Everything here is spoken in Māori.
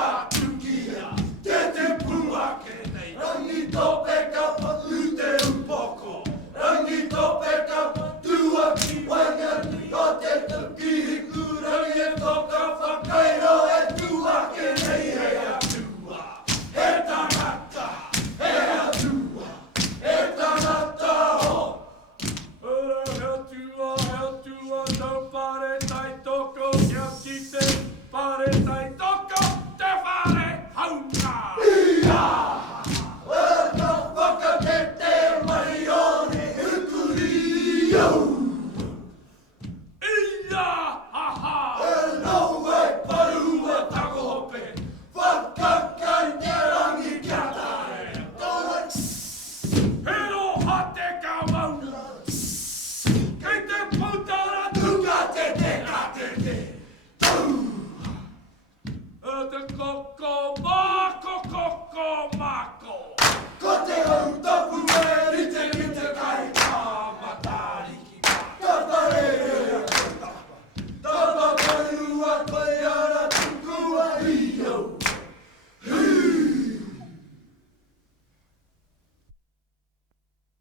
tua tukia, te te puake nei. Rangi tope kapa lute un poco, rangi tope kapa tua ki wanga ni o te tuki kurangi e toka whakairo e tuake nei he atua. He tangata, he atua, he tangata ho. He atua, tau pare tai toko, kia kite, pare tai toko, te whare haunga. Ia! Waka whakatete mai one hukuri au. Ia! Ha-ha! E nau e parua tako hope, whakakai te rangi kia tae. Hero hate ka mauna. Kei te pautara tuka te te ka te te. Tau! E te koko mai.